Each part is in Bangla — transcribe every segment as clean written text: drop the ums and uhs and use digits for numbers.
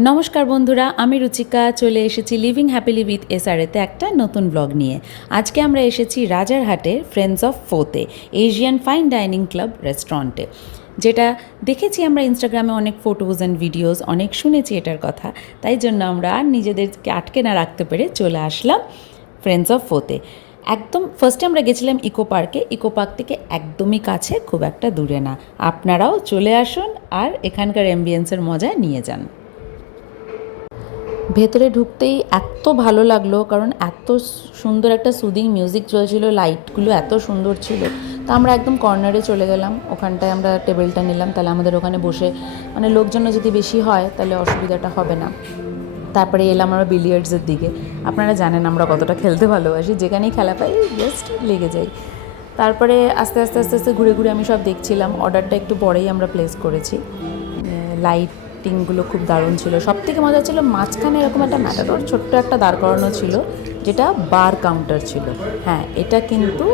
নমস্কার বন্ধুরা, আমি রুচিকা চলে এসেছি লিভিং হ্যাপিলি উইথ এসআরএতে একটা নতুন ব্লগ নিয়ে। আজকে আমরা এসেছি রাজারহাটের ফ্রেন্ডস অফ ফোতে এশিয়ান ফাইন ডাইনিং ক্লাব রেস্টুরেন্টে, যেটা দেখেছি আমরা ইনস্টাগ্রামে অনেক ফটোজ অ্যান্ড ভিডিওস, অনেক শুনেছি এটার কথা। তাই জন্য আমরা আর নিজেদেরকে আটকে না রাখতে পেরে চলে আসলাম ফ্রেন্ডস অফ ফোতে। একদম ফার্স্টে আমরা গেছিলাম ইকো পার্কে। ইকো পার্ক থেকে একদমই কাছে, খুব একটা দূরে না। আপনারাও চলে আসুন আর এখানকার অ্যাম্বিয়েন্সের মজা নিয়ে যান। ভেতরে ঢুকতেই এত ভালো লাগলো, কারণ এত সুন্দর একটা সুদিং মিউজিক চলছিল, লাইটগুলো এত সুন্দর ছিল। তো আমরা একদম কর্নারে চলে গেলাম, ওখানটায় আমরা টেবিলটা নিলাম, তাহলে আমাদের ওখানে বসে মানে লোকজন যদি বেশি হয় তাহলে অসুবিধাটা হবে না। তারপরে এলাম আমরা বিলিয়ার্ডসের দিকে। আপনারা জানেন আমরা কতটা খেলতে ভালোবাসি, যেখানেই খেলা পাই জাস্ট লেগে যাই। তারপরে আস্তে আস্তে আস্তে আস্তে ঘুরে ঘুরে আমি সব দেখছিলাম। অর্ডারটা একটু পরেই আমরা প্লেস করেছি। লাইটিংগুলো খুব দারুণ ছিল। সবথেকে মজা ছিল মাঝখানে এরকম একটা ম্যাটাডোর ছোট্ট একটা দাঁড় করানো ছিল, যেটা বার কাউন্টার ছিল। হ্যাঁ, এটা কিন্তু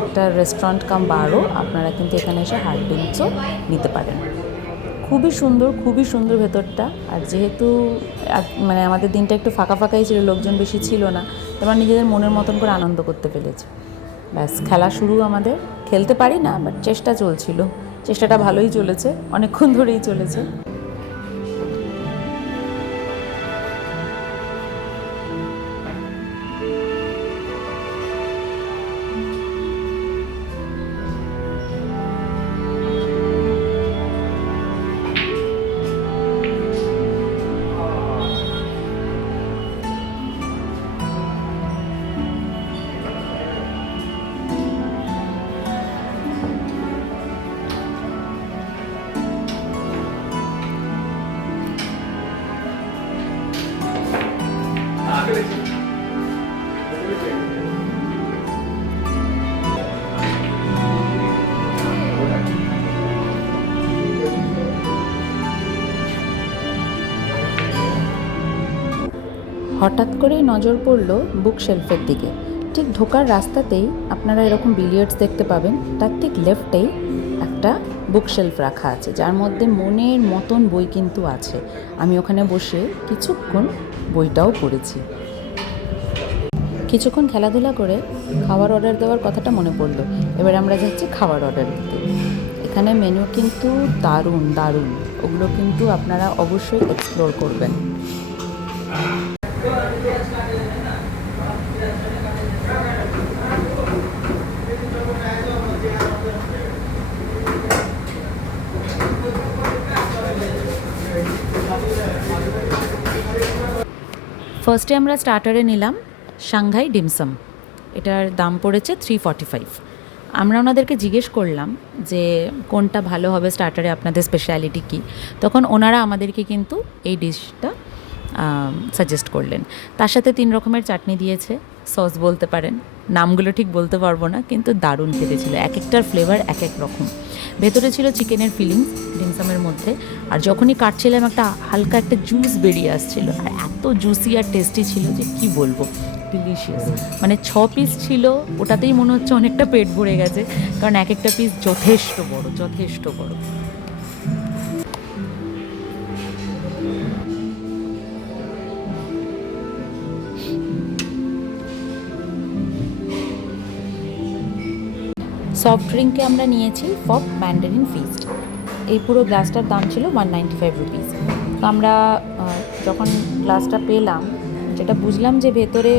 একটা রেস্টুরেন্ট কাম বারও, আপনারা কিন্তু এখানে এসে হার্ড ড্রিঙ্কসও নিতে পারেন। খুবই সুন্দর ভেতরটা। আর যেহেতু মানে আমাদের দিনটা একটু ফাঁকা ফাঁকাই ছিল, লোকজন বেশি ছিল না, আমরা নিজেদের মনের মতন করে আনন্দ করতে পেরেছি। ব্যাস, খেলা শুরু আমাদের। খেলতে পারি না, বাট চেষ্টা চলছিল। চেষ্টাটা ভালোই চলেছে, অনেকক্ষণ ধরেই চলেছে। হঠাৎ করেই নজর পড়ল বুক শেলফের দিকে। ঠিক ঢোকার রাস্তাতেই আপনারা এরকম বিলিয়ার্ডস দেখতে পাবেন, তার ঠিক লেফটেই একটা বুক শেলফ রাখা আছে, যার মধ্যে মনের মতন বই কিন্তু আছে। আমি ওখানে বসে কিছুক্ষণ বইটাও পড়েছি। কিছুক্ষণ খেলাধুলা করে খাবার অর্ডার দেওয়ার কথাটা মনে পড়লো। এবার আমরা যাচ্ছি খাবার অর্ডার দিতে। এখানে মেনু কিন্তু দারুণ দারুণ, ওগুলো কিন্তু আপনারা অবশ্যই এক্সপ্লোর করবেন। ফার্স্টে আমরা স্টার্টারে নিলাম সাংঘাই ডিমসাম। এটার দাম পড়েছে 345। আমরা ওনাদেরকে জিজ্ঞেস করলাম যে কোনটা ভালো হবে স্টার্টারে, আপনাদের স্পেশালিটি কী। তখন ওনারা আমাদেরকে কিন্তু এই ডিশটা সাজেস্ট করলেন। তার সাথে 3 রকমের চাটনি দিয়েছে, সস বলতে পারেন, নামগুলো ঠিক বলতে পারবো না, কিন্তু দারুণ খেতে ছিল। এক একটার ফ্লেভার এক এক রকম। ভেতরে ছিল চিকেনের ফিলিংস ডিমসামের মধ্যে, আর যখনই কাটছিলাম একটা হালকা একটা জুস বেরিয়ে আসছিল, আর এত জুসি আর টেস্টি ছিল যে কি বলবো, ডিলিশিয়াস। মানে 6 পিস ছিল, ওটাতেই মনে হচ্ছে অনেকটা পেট ভরে গেছে, কারণ এক একটা পিস যথেষ্ট বড়, যথেষ্ট বড়। সফট ড্রিঙ্কে আমরা নিয়েছি ফক ম্যান্ডারিন ফিস্ট। এই পুরো গ্লাসটার দাম ছিল 195 রুপিস। তো আমরা যখন গ্লাসটা পেলাম, যেটা বুঝলাম যে ভেতরে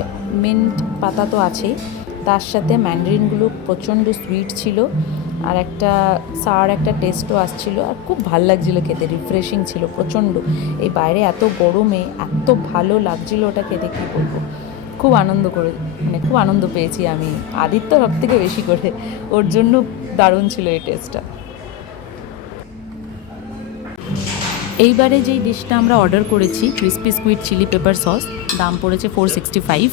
মিন্ট পাতা তো আছেই, তার সাথে ম্যান্ডারিনগুলো প্রচণ্ড সুইট ছিল, আর একটা সার একটা টেস্টও আসছিলো, আর খুব ভাল লাগছিলো খেতে, রিফ্রেশিং ছিল প্রচণ্ড। এই বাইরে এত গরমে এত ভালো লাগছিলো ওটা খেতে, কী বলবো। খুব আনন্দ করে, মানে খুব আনন্দ পেয়েছি আমি, আদিত্য সব থেকে বেশি করে, ওর জন্য দারুণ ছিল এই টেস্টটা। এইবারে যেই ডিশটা আমরা অর্ডার করেছি crispy squid chilli pepper sauce, দাম পড়েছে 465।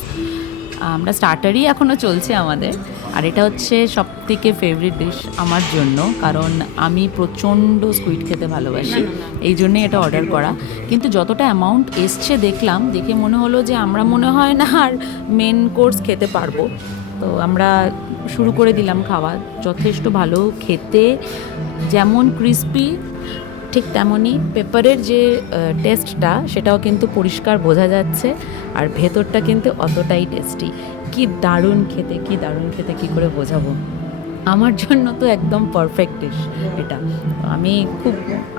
আমরা স্টার্টারই এখনও চলছে আমাদের, আর এটা হচ্ছে সবথেকে ফেভারিট ডিশ আমার জন্য, কারণ আমি প্রচণ্ড স্কুইড খেতে ভালোবাসি, এই জন্যে এটা অর্ডার করা। কিন্তু যতটা অ্যামাউন্ট এসছে দেখলাম, দেখে মনে হলো যে আমরা মনে হয় না আর মেন কোর্স খেতে পারবো। তো আমরা শুরু করে দিলাম খাওয়া। যথেষ্ট ভালো খেতে, যেমন ক্রিসপি ঠিক তেমনই পেপারের যে টেস্টটা সেটাও কিন্তু পরিষ্কার বোঝা যাচ্ছে, আর ভেতরটা কিন্তু অতটাই টেস্টি। কি দারুণ খেতে, কি দারুণ খেতে, কী করে বোঝাবো। আমার জন্য তো একদম পারফেক্ট ডিশ এটা। আমি খুব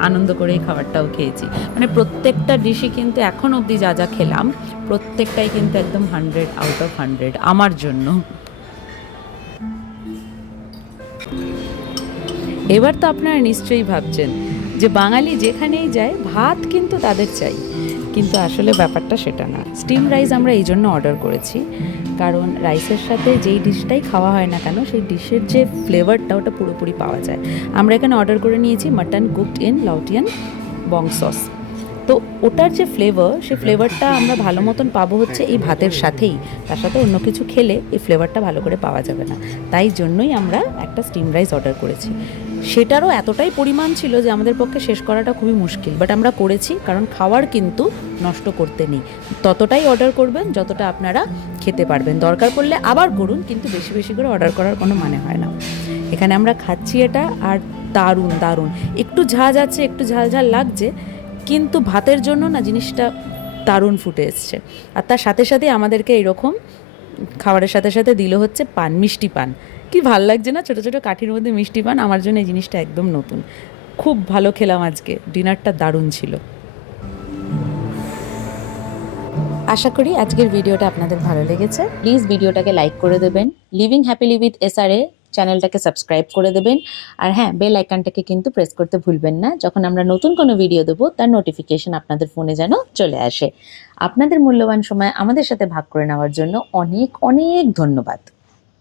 আনন্দ করে এই খাবারটাও খেয়েছি। মানে প্রত্যেকটা ডিশই কিন্তু এখন অবধি যা যা খেলাম প্রত্যেকটাই কিন্তু একদম 100 আউট অফ 100 আমার জন্য। এবার তো আপনারা নিশ্চয়ই ভাবছেন যে বাঙালি যেখানেই যায় ভাত কিন্তু তাদের চাই, কিন্তু আসলে ব্যাপারটা সেটা না। স্টিম রাইস আমরা এই জন্য অর্ডার করেছি কারণ রাইসের সাথে যেই ডিশটাই খাওয়া হয় না কেন সেই ডিশের যে ফ্লেভারটা ওটা পুরোপুরি পাওয়া যায়। আমরা এখানে অর্ডার করে নিয়েছি মাটন কুকড ইন লাউটিয়ান বং সস। তো ওটার যে ফ্লেভার, সেই ফ্লেভারটা আমরা ভালো মতন পাবো হচ্ছে এই ভাতের সাথেই। তার সাথে অন্য কিছু খেলে এই ফ্লেভারটা ভালো করে পাওয়া যাবে না। তাই জন্যই আমরা একটা স্টিম রাইস অর্ডার করেছি। সেটারও এতটাই পরিমাণ ছিল যে আমাদের পক্ষে শেষ করাটা খুবই মুশকিল, বাট আমরা করেছি কারণ খাওয়ার কিন্তু নষ্ট করতে নেই। ততটাই অর্ডার করবেন যতটা আপনারা খেতে পারবেন, দরকার পড়লে আবার করুন, কিন্তু বেশি বেশি করে অর্ডার করার কোনো মানে হয় না। এখানে আমরা খাচ্ছি এটা, আর দারুণ দারুণ। একটু ঝাঁজ আছে, একটু ঝাল ঝাল লাগছে, কিন্তু ভাতের জন্য না জিনিসটা দারুণ ফুটে এসছে। আর তার সাথে সাথে আমাদেরকে এরকম খাবারের সাথে সাথে দিল হচ্ছে পান, মিষ্টি পান। কি ভাল লাগছে না, ছোটো ছোটো কাঠির মধ্যে মিষ্টি পান। আমার জন্য এই জিনিসটা একদম নতুন। খুব ভালো খেলাম আজকে, ডিনারটা দারুণ ছিল। আশা করি আজকের ভিডিওটা আপনাদের ভালো লেগেছে। প্লিজ ভিডিওটাকে লাইক করে দেবেন, লিভিং হ্যাপিলি উইথ SRA চ্যানেলটাকে সাবস্ক্রাইব করে দেবেন, আর হ্যাঁ, বেল আইকনটাকে কিন্তু প্রেস করতে ভুলবেন না, যখন আমরা নতুন কোনো ভিডিও দেবো তার নোটিফিকেশন আপনাদের ফোনে যেন চলে আসে। আপনাদের মূল্যবান সময় আমাদের সাথে ভাগ করে নেওয়ার জন্য অনেক অনেক ধন্যবাদ।